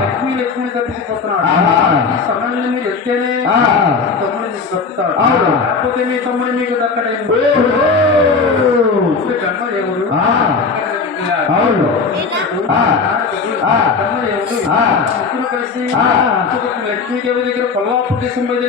లక్ష్మీ లక్ష్మీ తప్పిపోతున్నాడు. సమయంలో మీరు ఎత్తేనే తమ్ముడు మీకు దక్కుతాడు. కాకపోతే మీ తమ్ముడు మీకు దక్కడైంది. జన్మదేవుడు ముగ్గురు కలిసి లక్ష్మీదేవి దగ్గర కొల్లాపూర్ డిసెంబర్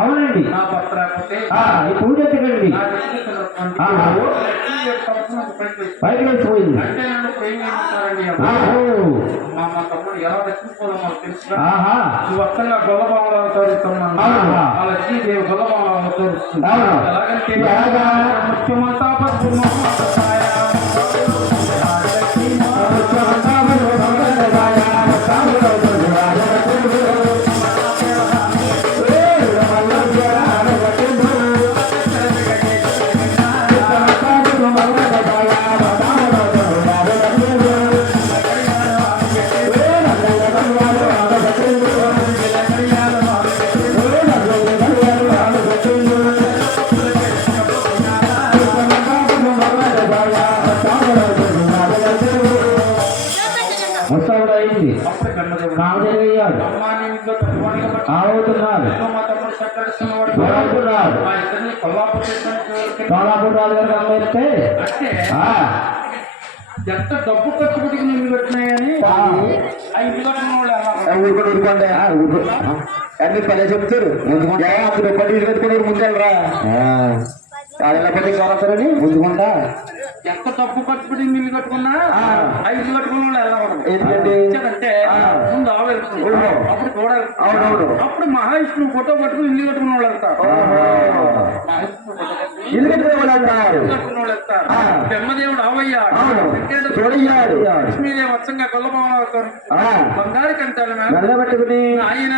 అవునండి. నా భర్త రాకపోతే పూజ ఎత్తకండి పైకి వెళ్ళిపోయింది అంటే నన్ను ప్రేమిస్తారండి. మా తమ్ముడు ఎలా రక్షించుకోవాలో మాకు తెలుసు. నువ్వు అక్కడ గొల్లబామలో అవతరిస్తున్నాను. ఆ లక్ష్మీదేవి గొల్లబామలో అవతరిస్తుంది. ఎలాగంటే ముఖ్యమంతా ఎంత డబ్బు ఖర్చు పెట్టి ఇల్లు కట్టినాయని ఆ ఇల్లు కట్టిన వాళ్ళు అన్ని పదే చెప్తారు. అప్పుడు ఒక్కటి ఇల్లు కట్టుకున్నారు ముందెళ్ళరా అదెళ్ళని ముందుకుంటా ఎంత డబ్బు ఖర్చు పెట్టి ఇల్లు కట్టుకున్నా ఆ ఇల్లు కట్టుకున్న వాళ్ళు వెళ్ళకూడదు. ఎందుకంటే ముందు అప్పుడు కూడా అప్పుడు మహావిష్ణువు ఫోటో పట్టుకుని ఇల్లు కట్టుకున్న వాళ్ళు వెళ్తారు. ఇల్లు కట్టుకునే వాళ్ళు వెళ్తారు. బ్రహ్మదేవుడు అవయ్యాడు, లక్ష్మీదేవి వచ్చంగా గొల్లబామలో అవుతారు. బంగారు కంటాలు పట్టుకుని ఆయన